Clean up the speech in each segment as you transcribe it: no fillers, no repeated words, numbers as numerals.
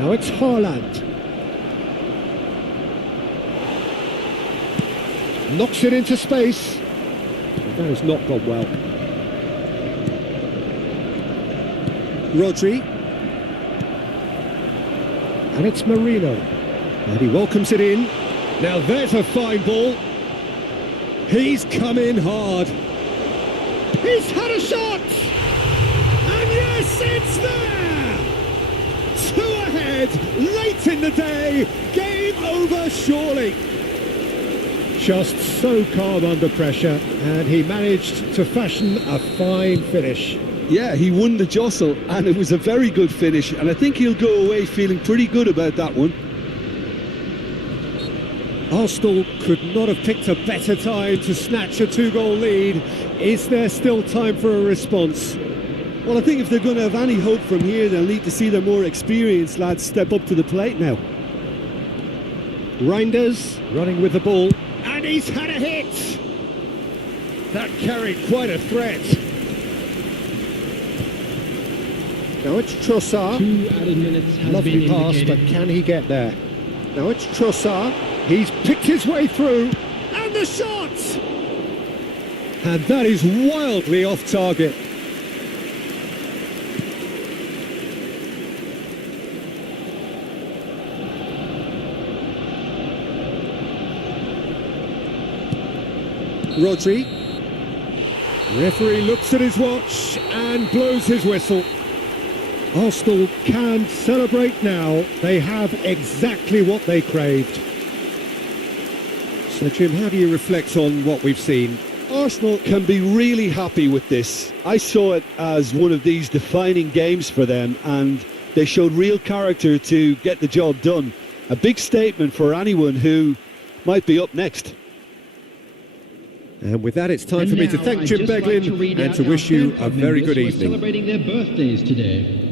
Now it's Haaland. Knocks it into space. That has not gone well. Rodri. And it's Marino. And he welcomes it in. Now there's a fine ball. He's come in hard. He's had a shot! And yes, it's there! 2 ahead, late in the day. Game over, surely. Just so calm under pressure, and he managed to fashion a fine finish. Yeah, he won the jostle, and it was a very good finish, and I think he'll go away feeling pretty good about that one. Arsenal could not have picked a better time to snatch a 2-goal lead. Is there still time for a response? Well, I think if they're going to have any hope from here, they'll need to see their more experienced lads step up to the plate now. Reinders running with the ball, and he's had a hit! That carried quite a threat. Now it's Trossard. 2 added minutes has Lovely been pass, indicated. but can he get there? Now it's Trossard. He's picked his way through, and the shot! And that is wildly off target. Rodri. Referee looks at his watch and blows his whistle. Arsenal can celebrate now. They have exactly what they craved. So, Jim, how do you reflect on what we've seen? Arsenal can be really happy with this. I saw it as one of these defining games for them, and they showed real character to get the job done. A big statement for anyone who might be up next. And with that, it's time for me to thank Jim Beglin and to wish you a very good evening. Celebrating their birthdays today.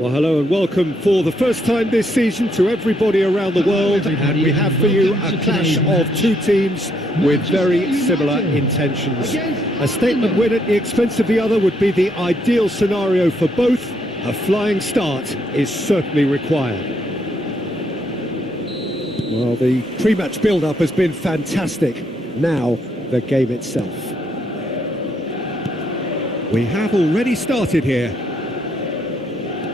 Well, hello and welcome for the first time this season to everybody around the world, and we have for you a clash of two teams with very similar intentions. A statement win at the expense of the other would be the ideal scenario for both. A flying start is certainly required. Well, the pre-match build-up has been fantastic. Now, the game itself. We have already started here.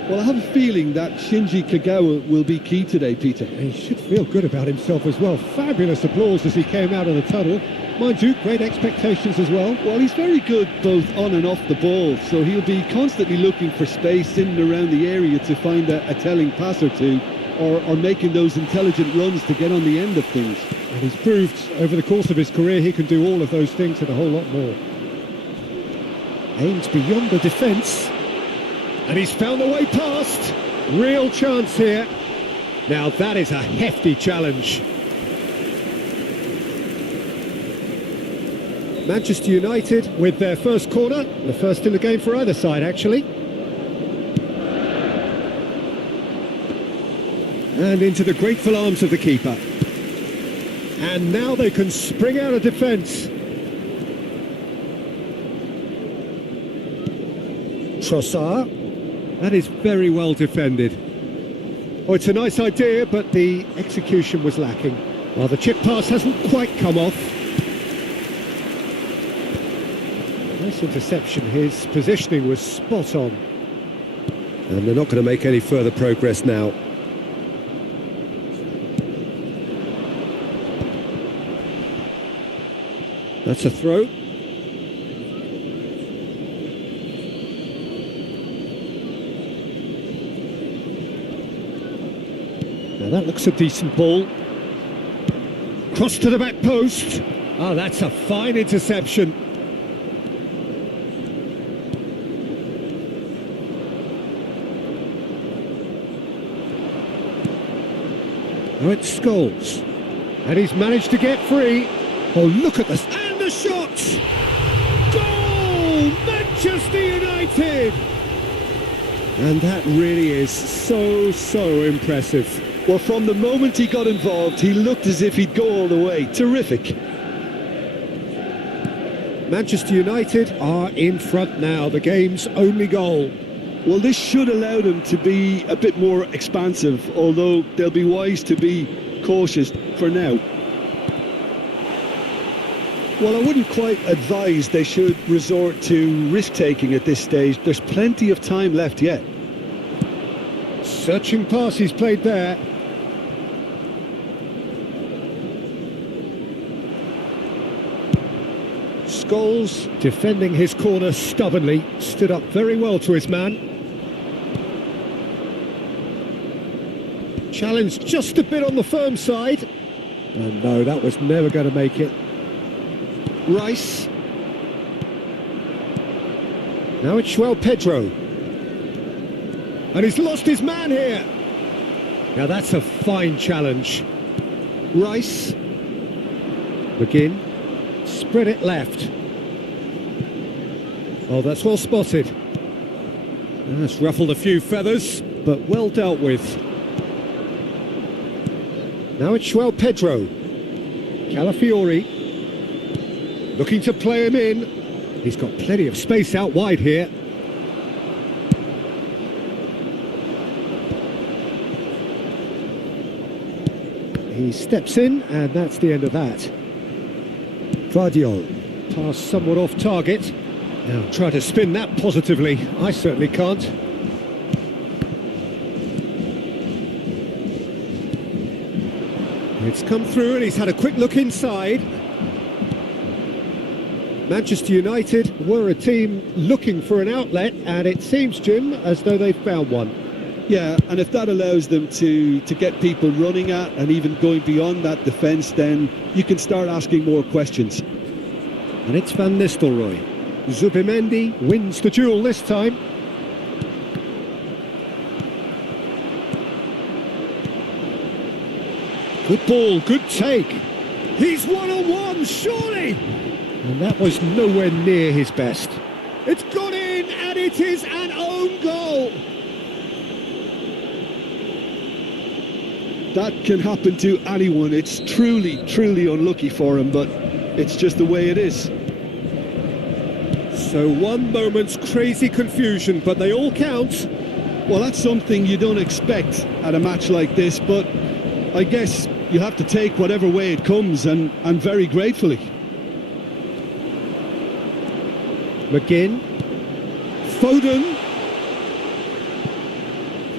Well, I have a feeling that Shinji Kagawa will be key today, Peter. He should feel good about himself as well. Fabulous applause as he came out of the tunnel. Mind you, great expectations as well. Well, he's very good both on and off the ball, so he'll be constantly looking for space in and around the area to find a telling pass or two, or making those intelligent runs to get on the end of things. And he's proved over the course of his career he can do all of those things and a whole lot more. Aims beyond the defence. And he's found a way past. Real chance here. Now that is a hefty challenge. Manchester United with their first corner. The first in the game for either side, actually. And into the grateful arms of the keeper. And now they can spring out of defence. Trossard. That is very well defended. Oh, it's a nice idea, but the execution was lacking. Well, the chip pass hasn't quite come off. Nice interception. His positioning was spot on. And they're not going to make any further progress now. That's a throw. Now that looks a decent ball. Cross to the back post. Oh, that's a fine interception. Now it's Scholes. And he's managed to get free. Oh, look at this. And the shot! Goal! Manchester United! And that really is so impressive. Well, from the moment he got involved, he looked as if he'd go all the way. Terrific. Manchester United are in front now, the game's only goal. Well, this should allow them to be a bit more expansive, although they'll be wise to be cautious for now. Well, I wouldn't quite advise they should resort to risk-taking at this stage. There's plenty of time left yet. Searching pass he's played there. Scholes, defending his corner stubbornly, stood up very well to his man. Challenged just a bit on the firm side. And no, that was never going to make it. Rice. Now it's João Pedro. And he's lost his man here. Now that's a fine challenge. Rice. McGinn. Spread it left. Oh, that's well spotted. That's ruffled a few feathers, but well dealt with. Now it's João Pedro. Calafiori. Looking to play him in. He's got plenty of space out wide here. He steps in, and that's the end of that. Guardiola. Pass somewhat off target. Now try to spin that positively. I certainly can't. It's come through and he's had a quick look inside. Manchester United were a team looking for an outlet, and it seems, Jim, as though they've found one. Yeah, and if that allows them to get people running at and even going beyond that defence, then you can start asking more questions. And it's Van Nistelrooy. Zubimendi wins the duel this time. Good ball, good take. He's one-on-one, surely! And that was nowhere near his best. It's got in, and it is an own goal. That can happen to anyone. It's truly, truly unlucky for him, but it's just the way it is. So one moment's crazy confusion, but they all count. Well, that's something you don't expect at a match like this, but I guess you have to take whatever way it comes, and very gratefully. McGinn. Foden.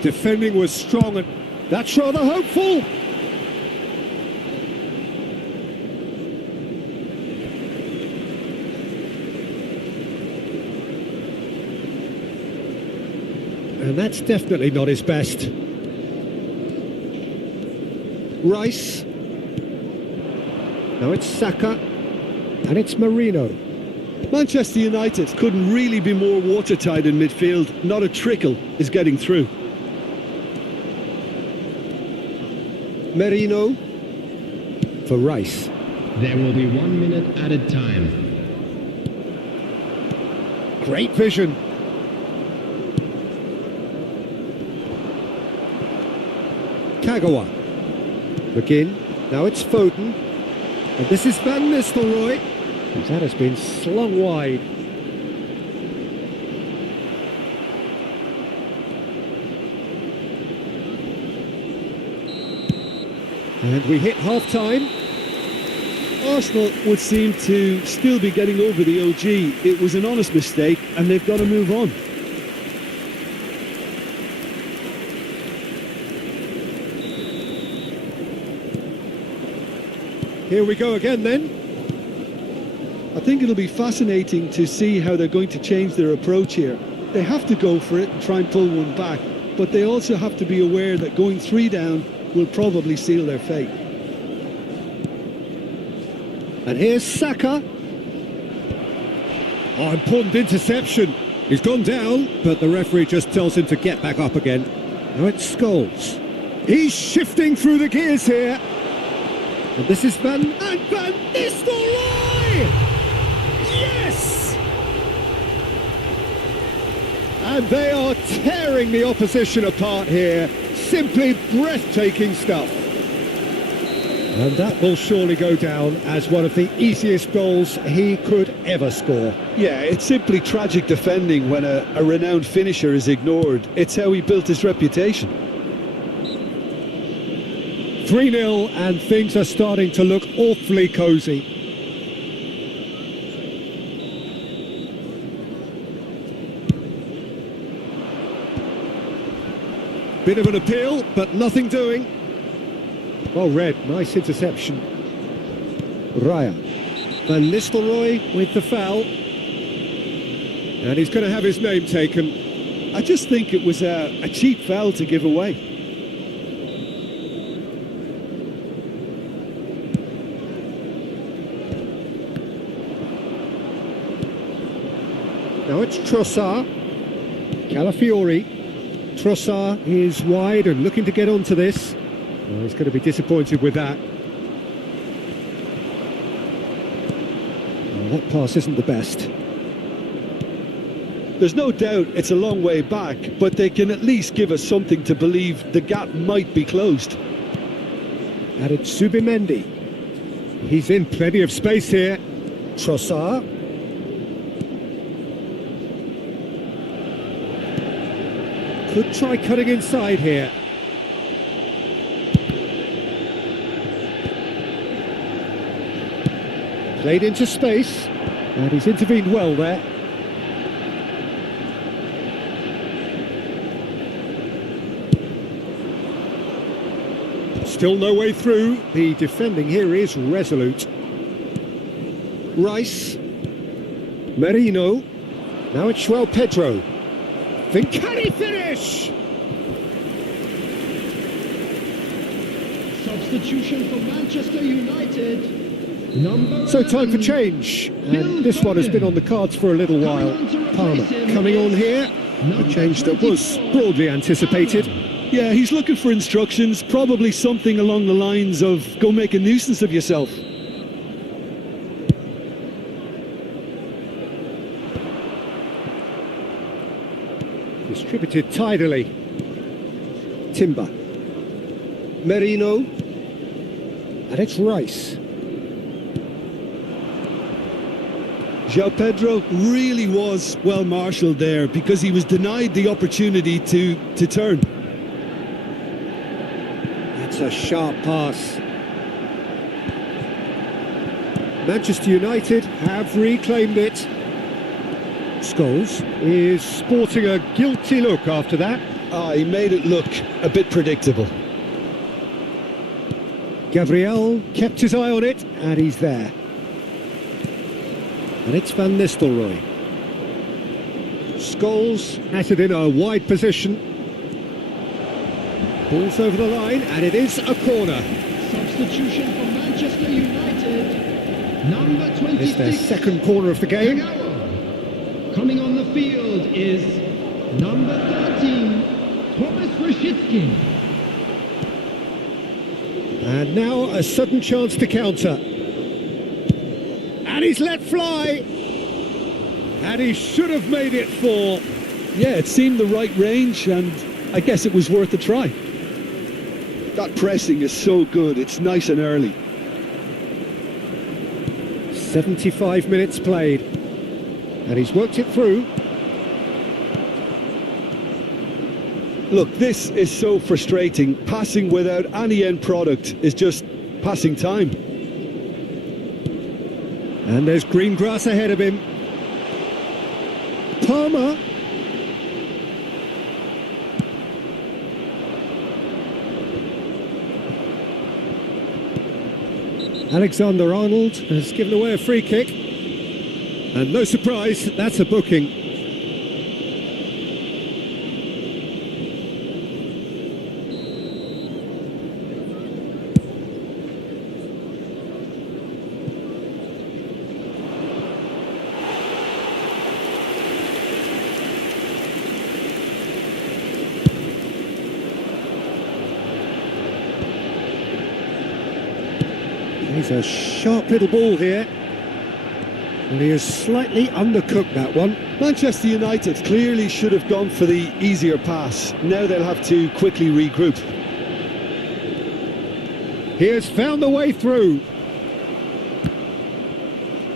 Defending was strong, and that's rather hopeful. And that's definitely not his best. Rice. Now it's Saka. And it's Marino. Manchester United couldn't really be more watertight in midfield. Not a trickle is getting through. Marino. For Rice. There will be 1 minute added time. Great vision. Kagawa. McGinn. Now it's Foden. And this is Van Nistelrooy. That has been slung wide. And we hit half-time. Arsenal would seem to still be getting over the OG. It was an honest mistake, and they've got to move on. Here we go again then. I think it'll be fascinating to see how they're going to change their approach here. They have to go for it and try and pull one back, but they also have to be aware that going 3 down will probably seal their fate. And here's Saka. Oh, important interception. He's gone down, but the referee just tells him to get back up again. Now it's Scholes. He's shifting through the gears here. And this is Van Nistelrooy! Yes! And they are tearing the opposition apart here. Simply breathtaking stuff. And that will surely go down as one of the easiest goals he could ever score. Yeah, it's simply tragic defending when a renowned finisher is ignored. It's how he built his reputation. 3-0 and things are starting to look awfully cosy. Bit of an appeal, but nothing doing. Well read, nice interception. Raya. Van Nistelrooy with the foul. And he's going to have his name taken. I just think it was a cheap foul to give away. Now it's Trossard. Calafiori. Trossard is wide and looking to get onto this. Well, he's going to be disappointed with that. Well, that pass isn't the best. There's no doubt it's a long way back, but they can at least give us something to believe the gap might be closed. And it's Zubimendi. He's in plenty of space here. Trossard. Could try cutting inside here. Played into space, and he's intervened well there. Still no way through. The defending here is resolute. Rice. Marino. Now it's João Pedro. Then can he finish? Substitution for Manchester United. So time for change, and this one has been on the cards for a little while. Palmer coming on here, a change that was broadly anticipated. Yeah, he's looking for instructions, probably something along the lines of go make a nuisance of yourself. Distributed tidily. Timber. Merino. And it's Rice. João Pedro really was well marshalled there because he was denied the opportunity to turn. That's a sharp pass. Manchester United have reclaimed it. Scholes is sporting a guilty look after that. He made it look a bit predictable. Gabriel kept his eye on it, and he's there. And it's Van Nistelrooy. Scholes has it in a wide position. Ball's over the line, and it is a corner. Substitution for Manchester United. Number 26. It's their second corner of the game. Gacor. Coming on the field is number 13, Thomas Rashitsky. And now a sudden chance to counter. And he's let fly. And he should have made it 4. Yeah, it seemed the right range, and I guess it was worth a try. That pressing is so good, it's nice and early. 75 minutes played. And he's worked it through. Look, this is so frustrating. Passing without any end product is just passing time. And there's green grass ahead of him. Palmer. Alexander-Arnold has given away a free kick. And no surprise, that's a booking. He's a sharp little ball here. And he has slightly undercooked that one. Manchester United clearly should have gone for the easier pass. Now they'll have to quickly regroup. He has found the way through.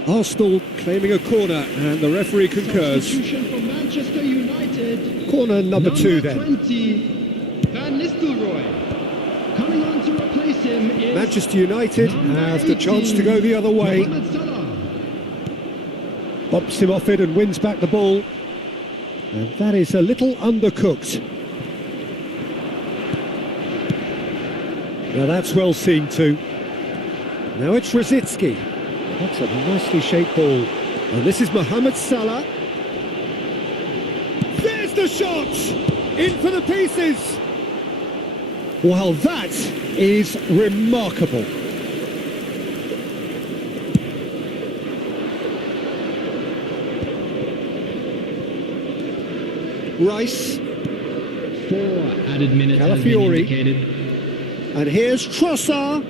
Arsenal claiming a corner, and the referee concurs. Substitution for Manchester United. Corner number 2 then. 20, Van Nistelrooy. Coming on to replace him is Manchester United have the chance to go the other way. Mohamed Salah. Bumps him off it and wins back the ball. And that is a little undercooked. Now that's well seen too. Now it's Rosicki. That's a nicely shaped ball. And this is Mohamed Salah. There's the shot! In for the pieces! Well, that is remarkable. Rice. 4 added minutes have been Calafiori. indicated. And here's Trossard.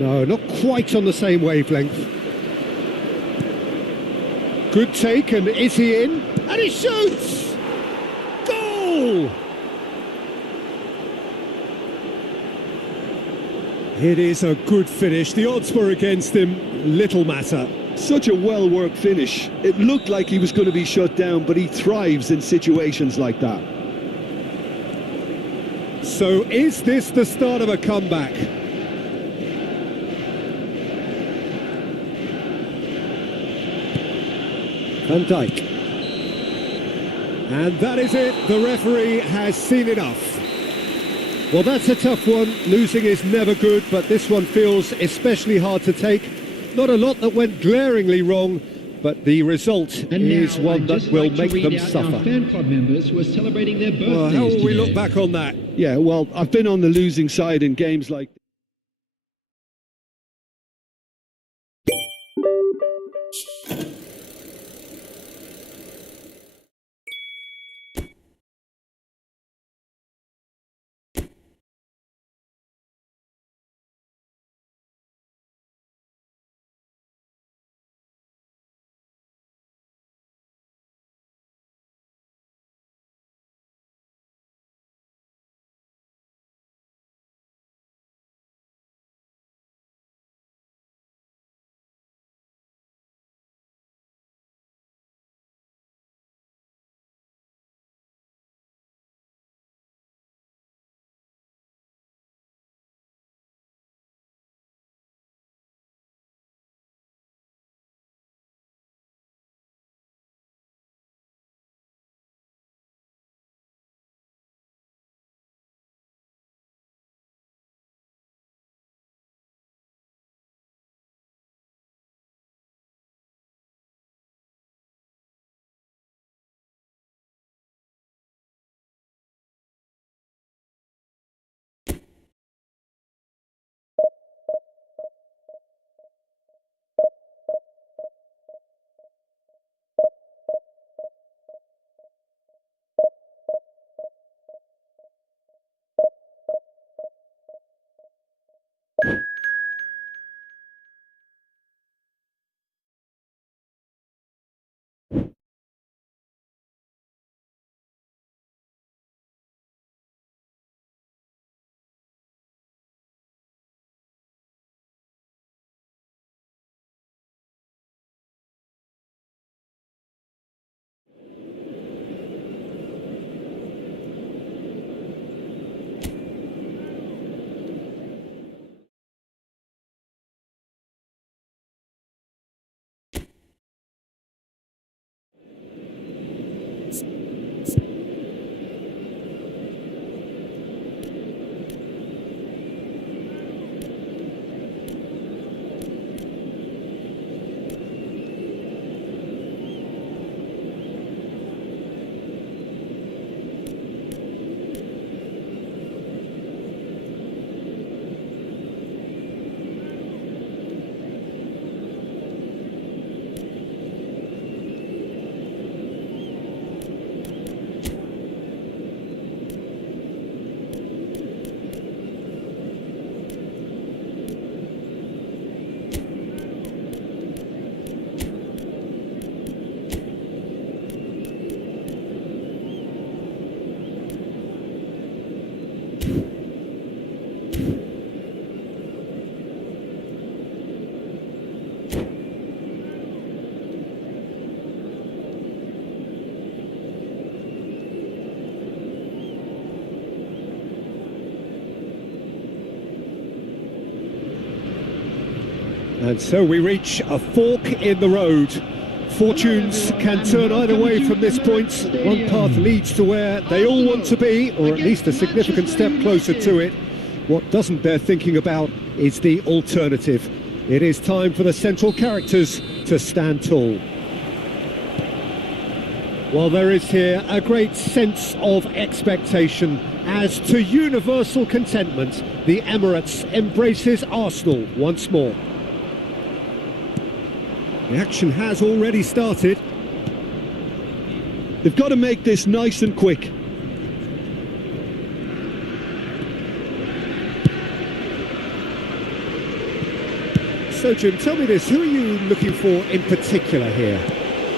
No, not quite on the same wavelength. Good take, and is he in? And he shoots! Goal! It is a good finish. The odds were against him. Little matter. Such a well-worked finish. It looked like he was going to be shut down, but he thrives in situations like that. So is this the start of a comeback? Van Dijk. And that is it. The referee has seen enough. Well, that's a tough one. Losing is never good, but this one feels especially hard to take. Not a lot that went glaringly wrong, but the result is one that will make them suffer. Our fan club members who are celebrating their birthdays Well, how will we today. look back on that? Yeah, well, I've been on the losing side in games like And so we reach a fork in the road. Fortunes can turn either way from this point. One path leads to where they all want to be, or at least a significant step closer to it. What doesn't bear thinking about is the alternative. It is time for the central characters to stand tall. Well, there is here a great sense of expectation as to universal contentment. The Emirates embraces Arsenal once more. The action has already started. They've got to make this nice and quick. So, Jim, tell me this, who are you looking for in particular here?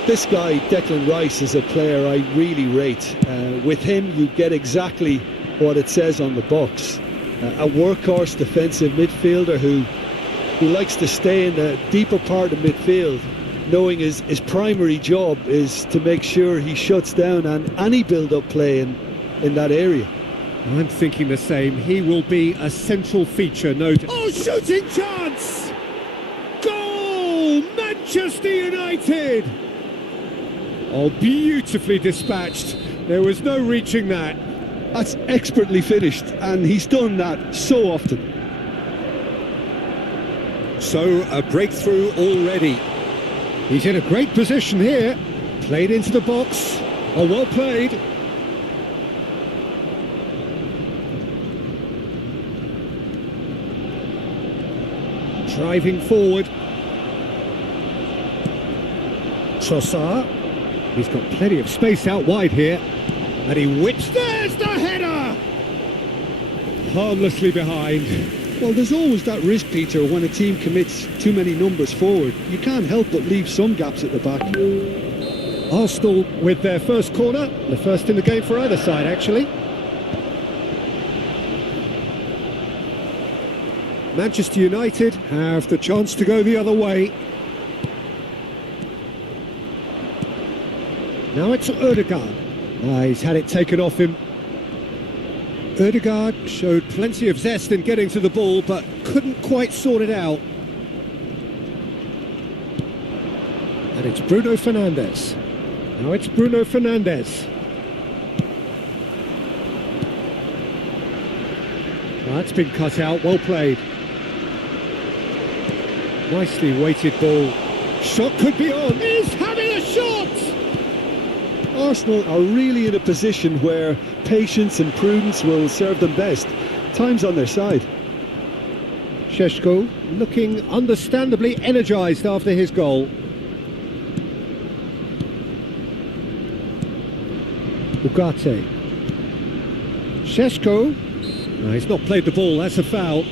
This guy, Declan Rice, is a player I really rate. With him, you get exactly what it says on the box. A workhorse defensive midfielder who likes to stay in the deeper part of midfield, knowing his primary job is to make sure he shuts down any build-up play in that area. I'm thinking the same. He will be a central feature, no doubt. Oh, shooting chance! Goal! Manchester United! Oh, beautifully dispatched. There was no reaching that. That's expertly finished, and he's done that so often. So, a breakthrough already. He's in a great position here. Played into the box. Oh, well played. Driving forward. Trossard. He's got plenty of space out wide here. And he whips. There's the header! Harmlessly behind. Well, there's always that risk, Peter, when a team commits too many numbers forward. You can't help but leave some gaps at the back. Arsenal with their first corner. The first in the game for either side, actually. Manchester United have the chance to go the other way. Now it's Ødegaard. He's had it taken off him. Ødegaard showed plenty of zest in getting to the ball, but couldn't quite sort it out. And it's Bruno Fernandes. Now it's Bruno Fernandes. That's been cut out, well played. Nicely weighted ball. Shot could be on. He's having a shot! Arsenal are really in a position where patience and prudence will serve them best. Time's on their side. Šeško looking understandably energised after his goal. Ugarte. Šeško. No, he's not played the ball, that's a foul.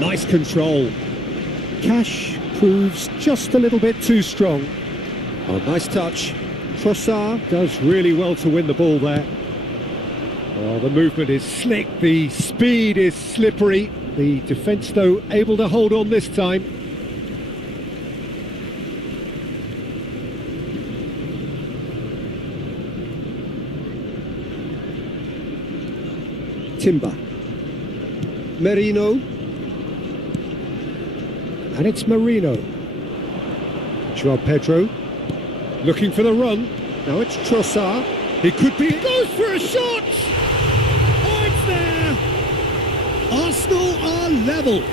Nice control. Cash proves just a little bit too strong. Oh, nice touch. Trossard does really well to win the ball there. Oh, the movement is slick, the speed is slippery. The defence, though, able to hold on this time. Timber. Merino. And it's Marino. Joao Pedro looking for the run. Now it's Trossard. He could be. Goes for a shot. Oh, it's there. Arsenal are level.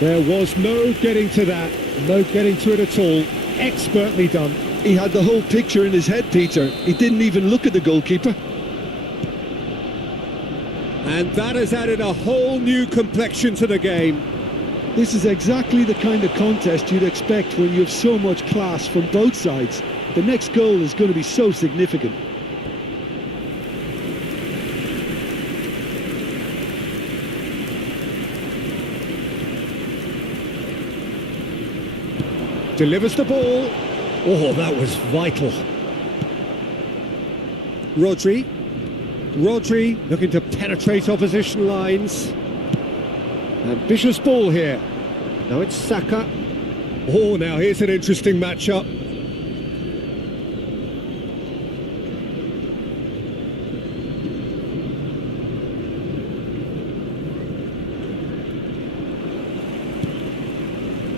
There was no getting to that. No getting to it at all. Expertly done. He had the whole picture in his head, Peter. He didn't even look at the goalkeeper. And that has added a whole new complexion to the game. This is exactly the kind of contest you'd expect when you have so much class from both sides. The next goal is going to be so significant. Delivers the ball. Oh, that was vital. Rodri looking to penetrate opposition lines. Ambitious ball here. Now it's Saka. Oh, now here's an interesting matchup.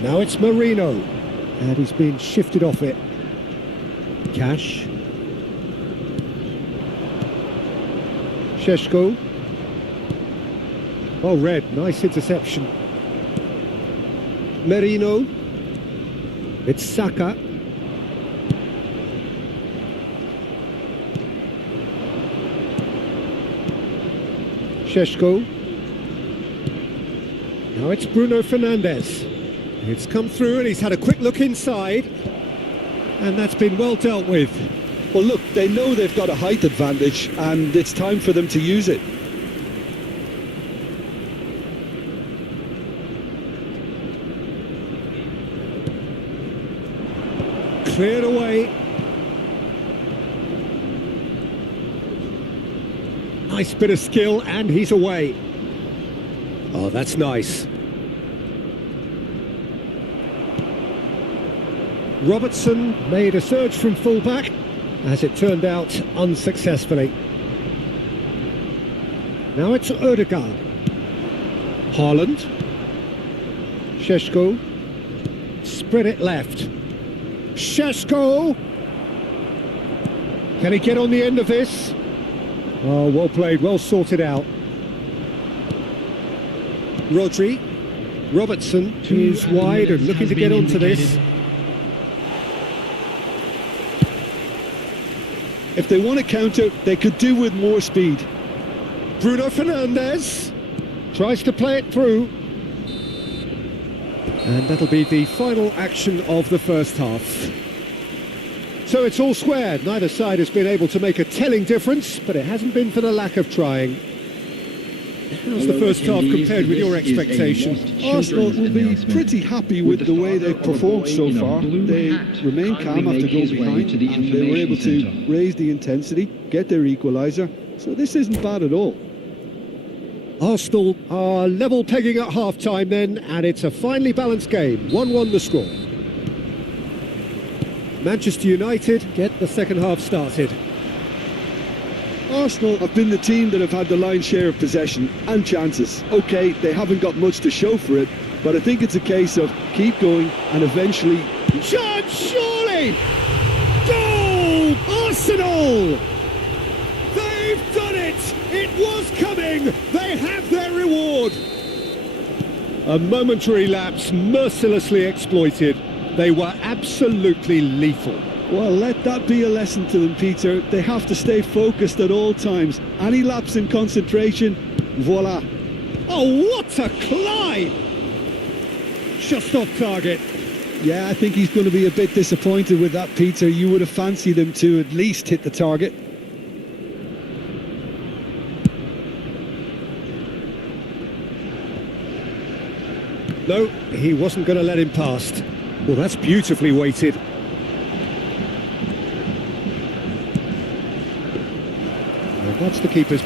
Now it's Marino. And he's been shifted off it. Cash. Šeško. Oh, Red, nice interception. Merino. It's Saka. Šeško. Now it's Bruno Fernandes. It's come through and he's had a quick look inside. And that's been well dealt with. Well, look, they know they've got a height advantage and it's time for them to use it. Cleared away. Nice bit of skill and he's away. Oh, that's nice. Robertson made a surge from fullback, as it turned out unsuccessfully. Now it's Ødegaard. Haaland. Šeško. Spread it left. Šeško! Can he get on the end of this? Oh, well played, well sorted out. Rodri. Robertson is wide and looking to get onto this. If they want to counter, they could do with more speed. Bruno Fernandes tries to play it through. And that'll be the final action of the first half. So it's all square. Neither side has been able to make a telling difference, but it hasn't been for the lack of trying. How's the first half compared with your expectation? Arsenal will be pretty happy with the way they've performed so far. They remain calm after going behind, and they were able to raise the intensity, get their equaliser. So this isn't bad at all. Arsenal are level pegging at half-time then, and it's a finely balanced game. 1-1 the score. Manchester United get the second half started. Arsenal have been the team that have had the lion's share of possession and chances. OK, they haven't got much to show for it, but I think it's a case of keep going and eventually... Chance, surely! Goal! Arsenal! They've done it! It was coming! They have their reward! A momentary lapse mercilessly exploited. They were absolutely lethal. Well, let that be a lesson to them, Peter. They have to stay focused at all times. Any lapse in concentration, voila. Oh, what a climb! Just off target. Yeah, I think he's going to be a bit disappointed with that, Peter. You would have fancied him to at least hit the target. No, he wasn't going to let him past. Well, that's beautifully weighted. And that's the keeper's